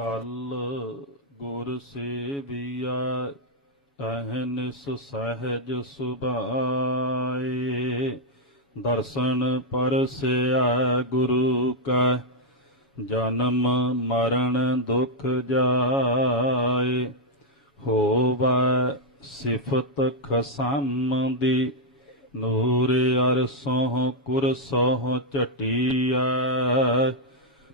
ਕਲ ਗੁਰ ਸੇਵੀਆ ਅਹਨਿਸ ਸਹਿਜ ਸੁਭਾਏ। ਦਰਸ਼ਨ ਪਰਸਿਆ ਗੁਰੂ ਕਾ, ਜਨਮ ਮਰਨ ਦੁਖ ਜਾਏ। ਹੋਵੈ ਸਿਫਤ ਖਸਮ ਦੀ, ਨੂਰ ਅਰਸੋਂ ਕੁਰਸੋਂ ਝਟੀਆ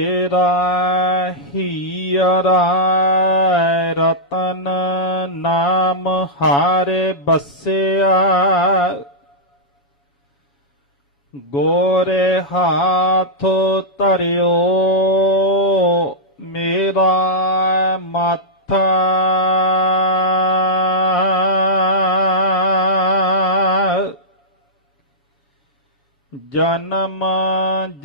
ਮੇਰਾ ਹੀਰਾ ਰਤਨ ਨਾਮ ਹਾਰੇ ਬਸਿਆ। ਗੋਰੇ ਹਾਥ ਧਰਿਓ ਮੇਰਾ ਮਾਥਾ। ਜਨਮ